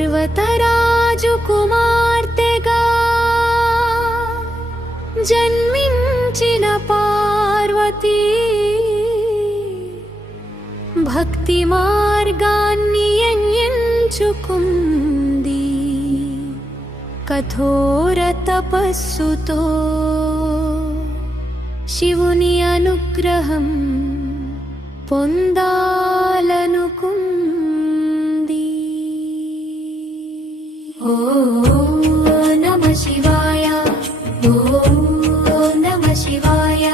పర్వతరాజు కుమార్తెగా జన్మించిన పార్వతీ భక్తి మార్గాన్ని ఎంచుకుంది. కఠోర తపస్సుతో శివుని అనుగ్రహం పొందాలనుకుంది. ఓ నమః శివాయ, ఓ నమః శివాయ.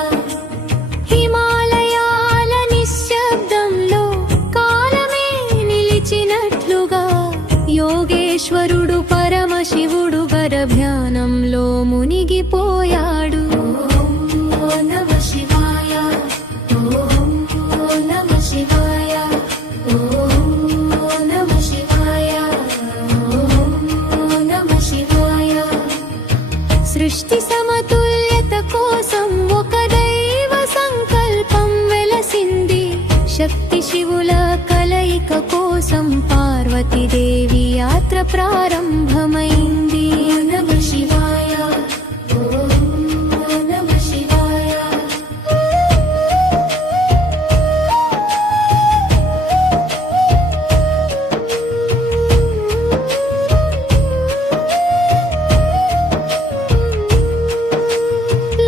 హిమాలయాల నిశ్శబ్దంలో కాలమే నిలిచినట్లుగా యోగేశ్వరుడు పరమశివుడు పరధ్యానంలో మునిగిపోయాడు. ఓ నమః శివాయ, ఓ నమః శివాయ, ఓ నమః శివాయ, ఓ నమః శివాయ. సృష్టి సమతుల్యత కోసం ఒక దైవ సంకల్పం వెలసింది. శక్తి శివుల కలయిక కోసం పార్వతీదేవి యాత్ర ప్రారంభమైంది. నమః శివాయ, ఓ నమః శివాయ.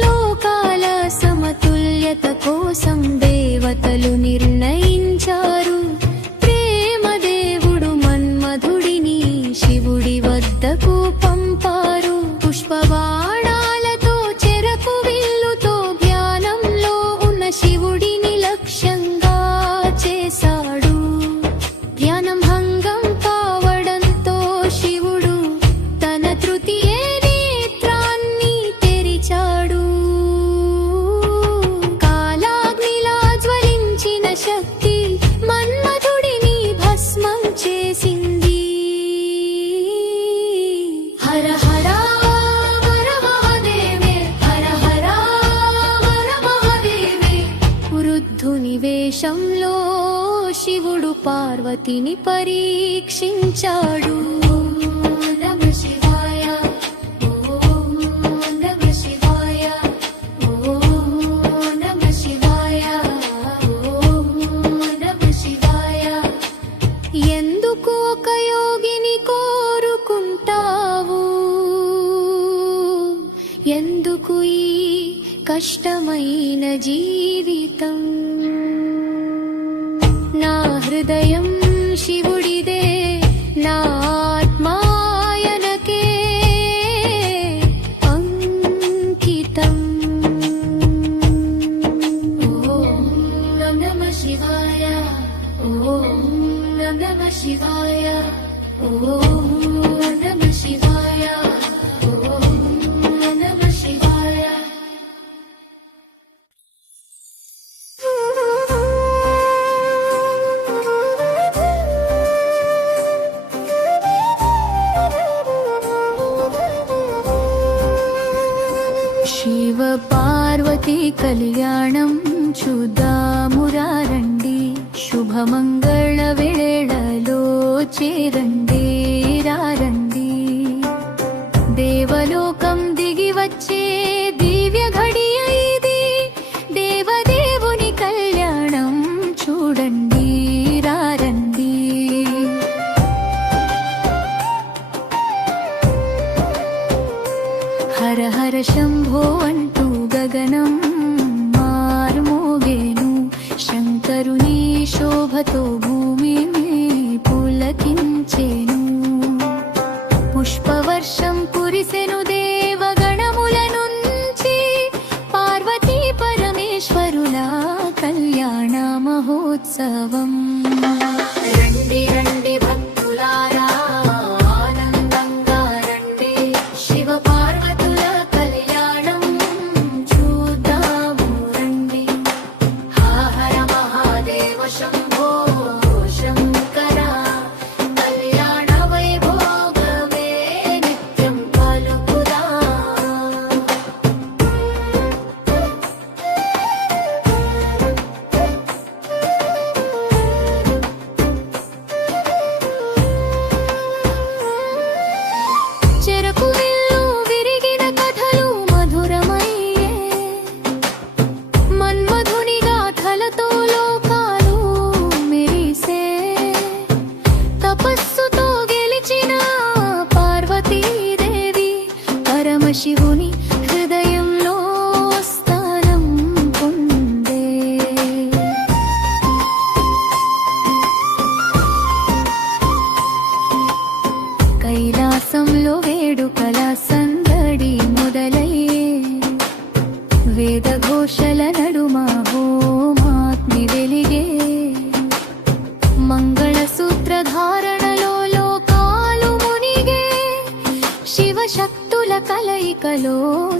లోకాల సమతుల్యత కోసం దేవతలు నిర్ణయించారు. ప్రేమ దేవుడు మన్మధుడిని శివుడి వద్దకు పంపారు. పుష్పబాణాలతో చెరకు విల్లుతో ధ్యానంలో ఉన్న శివుడిని లక్ష్యంగా చేశాడు. ధ్యానం భంగం కావడంతో శివుడు తన తృతీయ నేత్రాన్ని తెరిచాడు. కాలాగ్నిలా జ్వలించిన శక్తి మన్మధుడిని భస్మం చేసింది. హర హర హర మహాదేవే, హర హర హర మహాదేవే. వృద్ధుని వేషంలో శివుడు పార్వతిని పరీక్షించాడు. నమః శివాయ, ఓ నమః శివాయ, ఓ నమః శివాయ, ఓ నమః శివాయ. ఎందుకు ఒక యోగిని కోరుకుంటావు? ఎందుకు ఈ కష్టమైన జీవితం? నా హృదయం శివుడిదే, నా ఆత్మాయనకే అంకితం. ఓం నమః శివాయ, ఓం నమః శివాయ, ఓం నమః శివాయ, ఓం నమః శివాయ. శివ పార్వతీ కళ్యాణం చూద్దామురా రండి. శుభమంగళ వేళలో చేరండి రండి. దేవలోకం దిగి వచ్చే దివ్య ఘడియ ఇది. దేవదేవుని కళ్యాణం చూడండి రండి. హర హర శంభో అంటూ గగనం మార్మోగేను. శంకరుని శోభతో భూమి పులకించెను. పుష్పవర్షం కురిసెను దేవగణముల నుంచి. పార్వతీ పరమేశ్వరుల కళ్యాణ మహోత్సవం. రండి రండి భక్తులారా, ఆనందంగా రండి. శివ పార్వతుల కళ్యాణం చూద్దాము రండి. హర మహాదేవ శంభో శంకర, కళ్యాణ వైభోగమే నిత్యం పలుకుదా.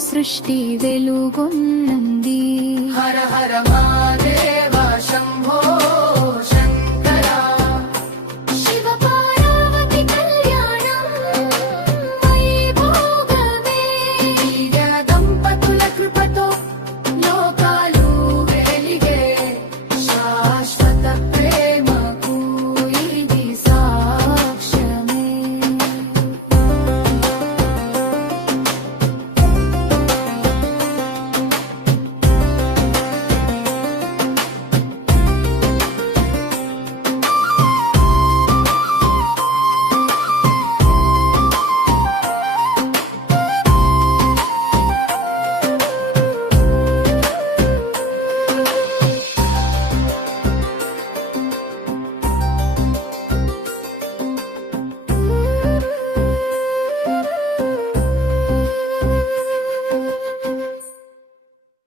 సృష్టి వెలుగొన్నది హర హర మా